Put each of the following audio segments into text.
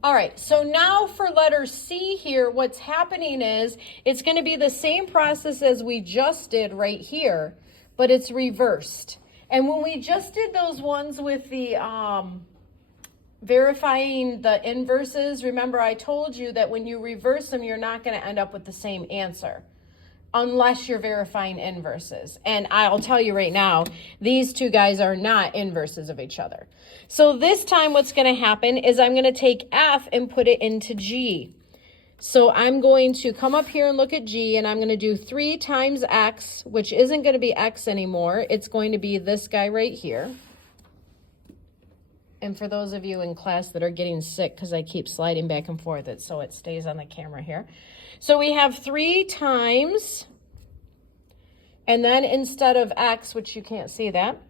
All right, so now for letter C here, what's happening is it's going to be the same process as we just did right here, but it's reversed. And when we just did those ones with the verifying the inverses, remember I told you that when you reverse them, you're not going to end up with the same answer unless you're verifying inverses. And I'll tell you right now, these two guys are not inverses of each other. So this time what's going to happen is I'm going to take F and put it into G. So I'm going to come up here and look at G, and I'm going to do 3 times X, which isn't going to be X anymore. It's going to be this guy right here. And for those of you in class that are getting sick because I keep sliding back and forth, so it stays on the camera here. So we have 3 times, and then instead of X, which you can't see that,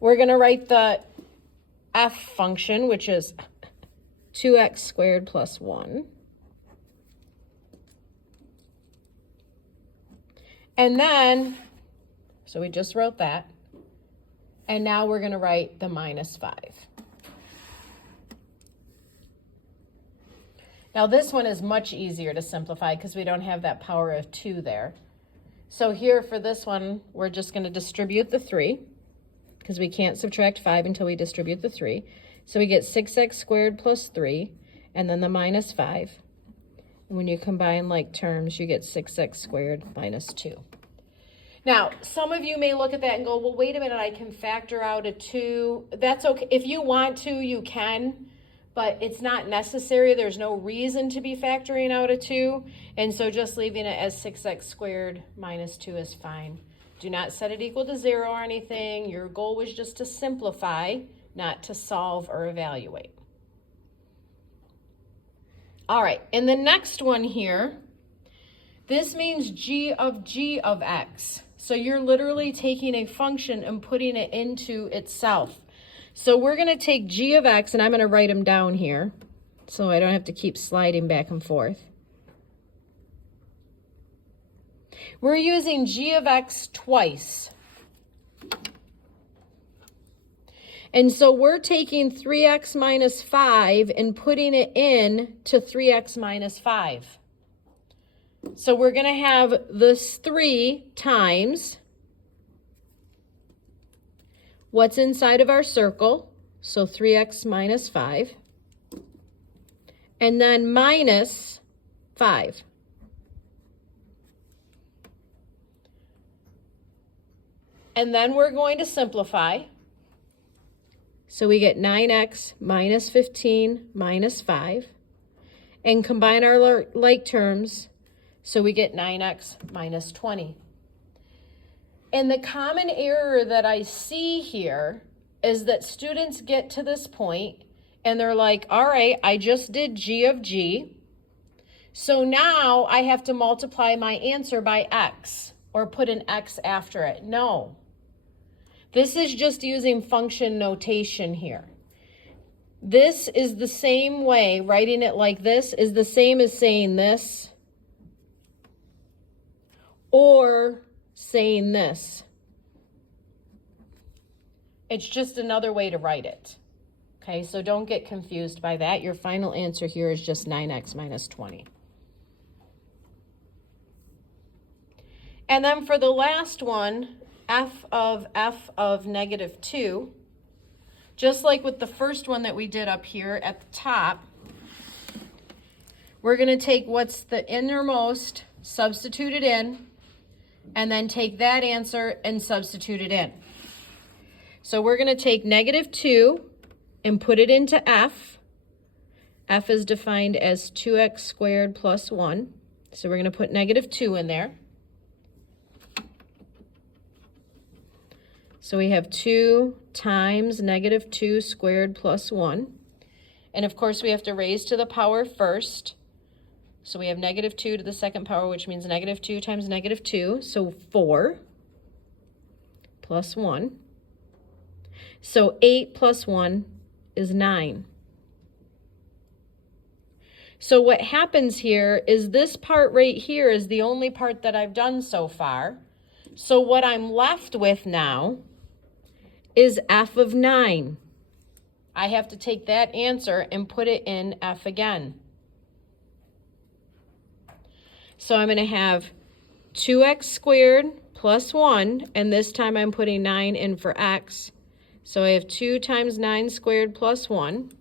we're going to write the F function, which is 2x squared plus 1. And then, so we just wrote that. And now we're going to write the minus 5. Now this one is much easier to simplify because we don't have that power of 2 there. So here for this one, we're just going to distribute the 3 because we can't subtract 5 until we distribute the 3. So we get 6x squared plus 3 and then the minus 5. And when you combine like terms, you get 6x squared minus 2. Now, some of you may look at that and go, well, wait a minute, I can factor out a 2. That's okay. If you want to, you can, but it's not necessary. There's no reason to be factoring out a 2. And so just leaving it as 6x squared minus 2 is fine. Do not set it equal to 0 or anything. Your goal was just to simplify, not to solve or evaluate. All right, and the next one here, this means g of x. So you're literally taking a function and putting it into itself. So we're going to take g of x, and I'm going to write them down here so I don't have to keep sliding back and forth. We're using g of x twice. And so we're taking 3x minus 5 and putting it in to 3x minus 5. So we're going to have this 3 times what's inside of our circle, so 3x minus 5, and then minus 5. And then we're going to simplify. So we get 9x minus 15 minus 5, and combine our like terms. So we get 9x minus 20. And the common error that I see here is that students get to this point and they're like, all right, I just did g of g. So now I have to multiply my answer by x or put an x after it. No. This is just using function notation here. This is the same way, writing it like this is the same as saying this or saying this. It's just another way to write it. Okay, so don't get confused by that. Your final answer here is just 9x minus 20. And then for the last one, f of negative 2, just like with the first one that we did up here at the top, we're going to take what's the innermost, substitute it in, and then take that answer and substitute it in. So we're going to take negative 2 and put it into f. F is defined as 2x squared plus 1. So we're going to put negative 2 in there. So we have 2 times negative 2 squared plus 1. And of course we have to raise to the power first. So we have negative 2 to the second power, which means negative 2 times negative 2. So 4 plus 1. So 8 plus 1 is 9. So what happens here is this part right here is the only part that I've done so far. So what I'm left with now is f of 9. I have to take that answer and put it in F again. So I'm going to have 2x squared plus 1, and this time I'm putting 9 in for x. So I have 2 times 9 squared plus 1.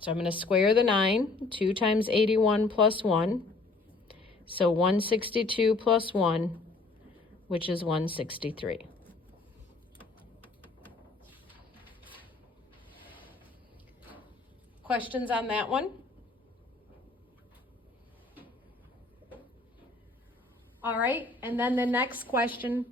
So I'm going to square the 9, 2 times 81 plus 1. So 162 plus 1, which is 163. Questions on that one? All right, and then the next question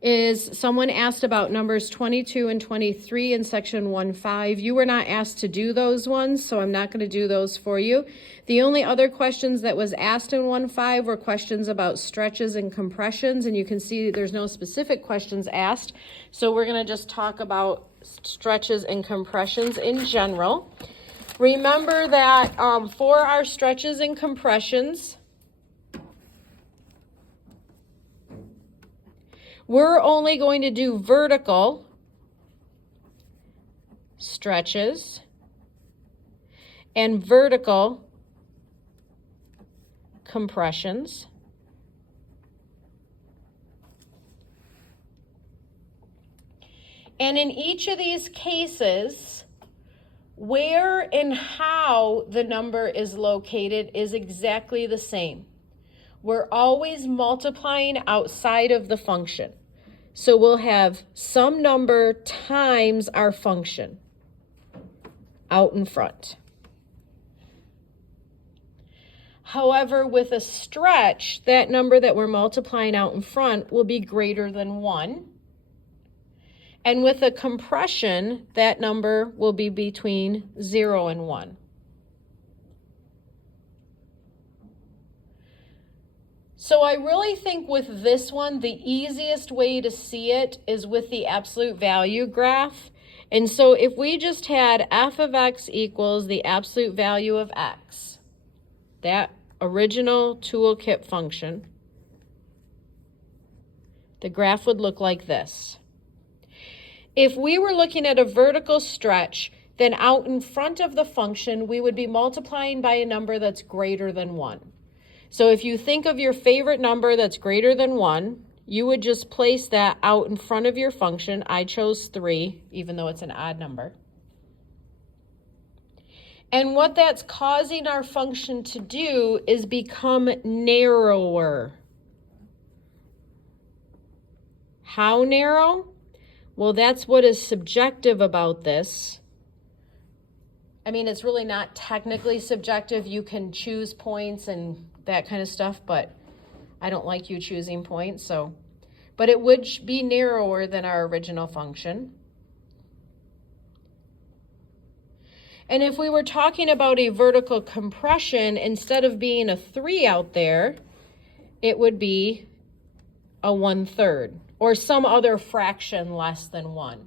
is someone asked about numbers 22 and 23 in section 1.5. You were not asked to do those ones, so I'm not going to do those for you. The only other questions that was asked in 1.5 were questions about stretches and compressions, and you can see there's no specific questions asked. So we're going to just talk about stretches and compressions in general. Remember that for our stretches and compressions, we're only going to do vertical stretches and vertical compressions. And in each of these cases, where and how the number is located is exactly the same. We're always multiplying outside of the function. So we'll have some number times our function out in front. However, with a stretch, that number that we're multiplying out in front will be greater than 1. And with a compression, that number will be between 0 and 1. So I really think with this one, the easiest way to see it is with the absolute value graph. And so if we just had f of x equals the absolute value of x, that original toolkit function, the graph would look like this. If we were looking at a vertical stretch, then out in front of the function, we would be multiplying by a number that's greater than 1. So if you think of your favorite number that's greater than 1, you would just place that out in front of your function. I chose 3, even though it's an odd number. And what that's causing our function to do is become narrower. How narrow? Well, that's what is subjective about this. I mean, it's really not technically subjective. You can choose points and that kind of stuff, but I don't like you choosing points, so. But it would be narrower than our original function. And if we were talking about a vertical compression, instead of being a 3 out there, it would be a 1/3 or some other fraction less than 1.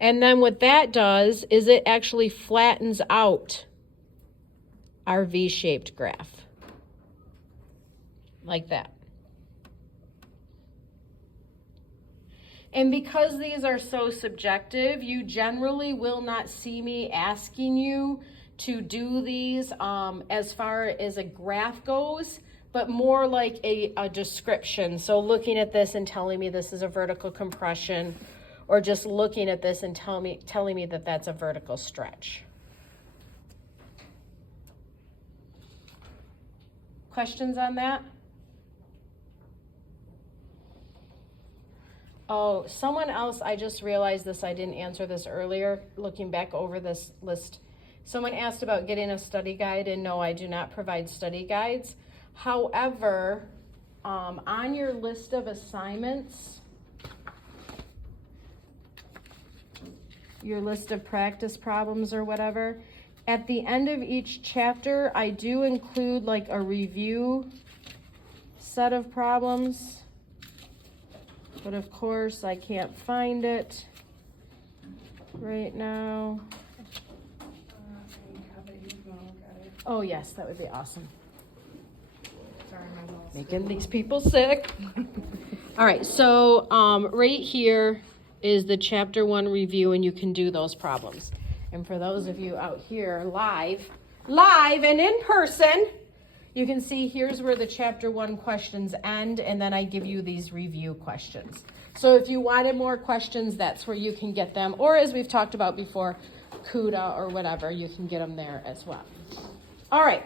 And then what that does is it actually flattens out our V-shaped graph. Like that. And because these are so subjective, you generally will not see me asking you to do these as far as a graph goes, but more like a description. So looking at this and telling me this is a vertical compression, or just looking at this and telling me that that's a vertical stretch. Questions on that? Oh, someone else, I just realized this, I didn't answer this earlier, looking back over this list. Someone asked about getting a study guide, and no, I do not provide study guides. However, on your list of assignments, your list of practice problems or whatever, at the end of each chapter, I do include like a review set of problems. But of course, I can't find it right now. Oh yes, that would be awesome. Making these people sick. All right, so right here is the chapter 1 review, and you can do those problems. And for those of you out here live and in person, you can see here's where the chapter 1 questions end, and then I give you these review questions. So if you wanted more questions, that's where you can get them. Or as we've talked about before, CUDA or whatever, you can get them there as well. All right.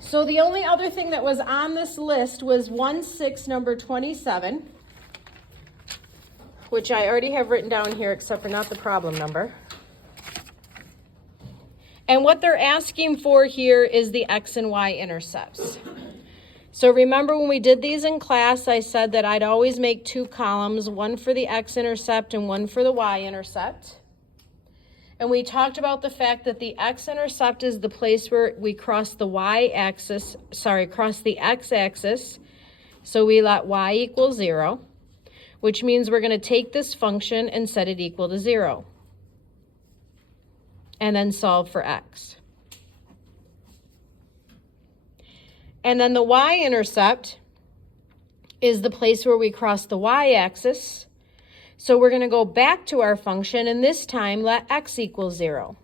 So the only other thing that was on this list was 1-6, number 27, which I already have written down here, except for not the problem number. And what they're asking for here is the x and y intercepts. So remember when we did these in class, I said that I'd always make 2 columns, one for the x-intercept and one for the y-intercept. And we talked about the fact that the x-intercept is the place where we cross the y-axis, cross the x-axis. So we let y equal 0, which means we're going to take this function and set it equal to 0. And then solve for x. And then the y-intercept is the place where we cross the y-axis. So we're going to go back to our function, and this time let x equal 0.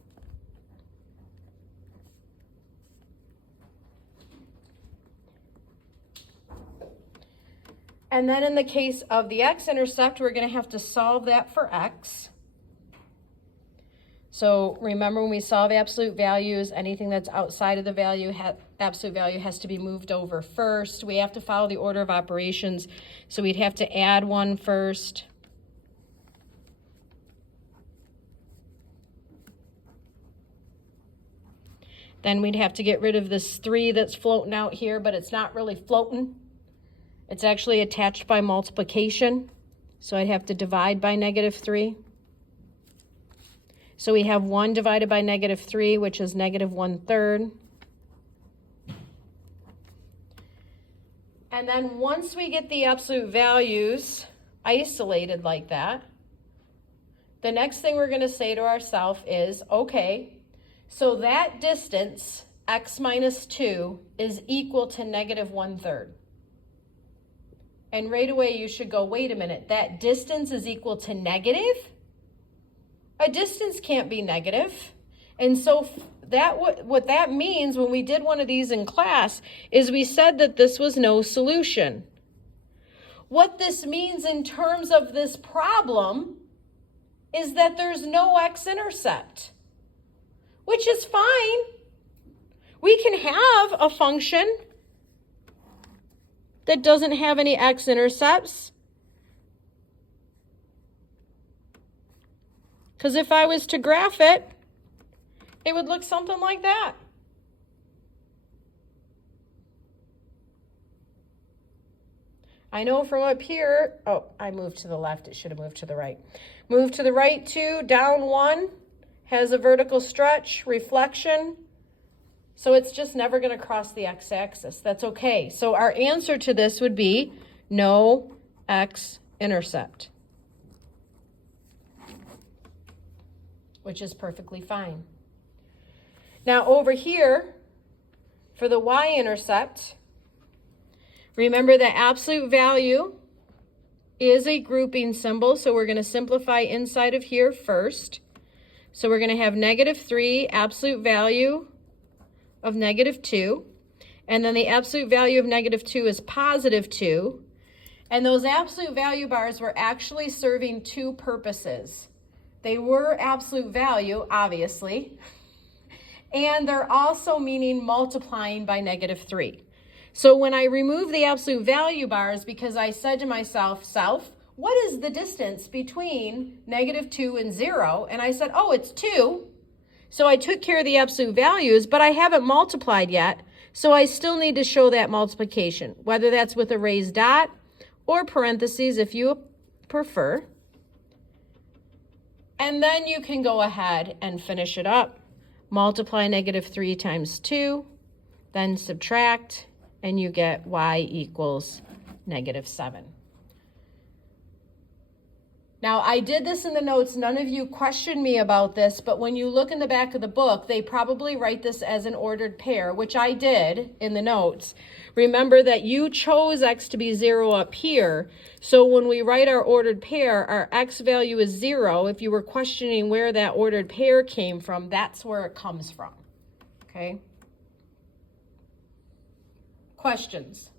And then in the case of the x-intercept, we're going to have to solve that for x. So remember when we solve absolute values, anything that's outside of the value, absolute value has to be moved over first. We have to follow the order of operations. So we'd have to add 1 first. Then we'd have to get rid of this 3 that's floating out here, but it's not really floating. It's actually attached by multiplication. So I'd have to divide by -3. So we have 1 divided by -3, which is -1/3. And then once we get the absolute values isolated like that, the next thing we're going to say to ourselves is, okay, so that distance, x minus 2, is equal to -1/3. And right away you should go, wait a minute, that distance is equal to negative? A distance can't be negative. And so what that means when we did one of these in class is we said that this was no solution. What this means in terms of this problem is that there's no x-intercept, which is fine. We can have a function that doesn't have any x-intercepts. Because if I was to graph it, it would look something like that. I know from up here, oh, I moved to the left. It should have moved to the right. Move to the right 2, down 1, has a vertical stretch, reflection. So it's just never going to cross the x-axis. That's okay. So our answer to this would be no x-intercept, which is perfectly fine. Now over here, for the y-intercept, remember that absolute value is a grouping symbol, so we're going to simplify inside of here first. So we're going to have -3, absolute value of -2, and then the absolute value of -2 is +2, and those absolute value bars were actually serving 2 purposes. They were absolute value, obviously, and they're also meaning multiplying by -3. So when I remove the absolute value bars, because I said to myself, what is the distance between -2 and 0? And I said, oh, it's 2. So I took care of the absolute values, but I haven't multiplied yet. So I still need to show that multiplication, whether that's with a raised dot or parentheses if you prefer. And then you can go ahead and finish it up. Multiply -3 times 2, then subtract, and you get y equals -7. Now, I did this in the notes. None of you questioned me about this, but when you look in the back of the book, they probably write this as an ordered pair, which I did in the notes. Remember that you chose x to be 0 up here. So when we write our ordered pair, our x value is 0. If you were questioning where that ordered pair came from, that's where it comes from. Okay? Questions?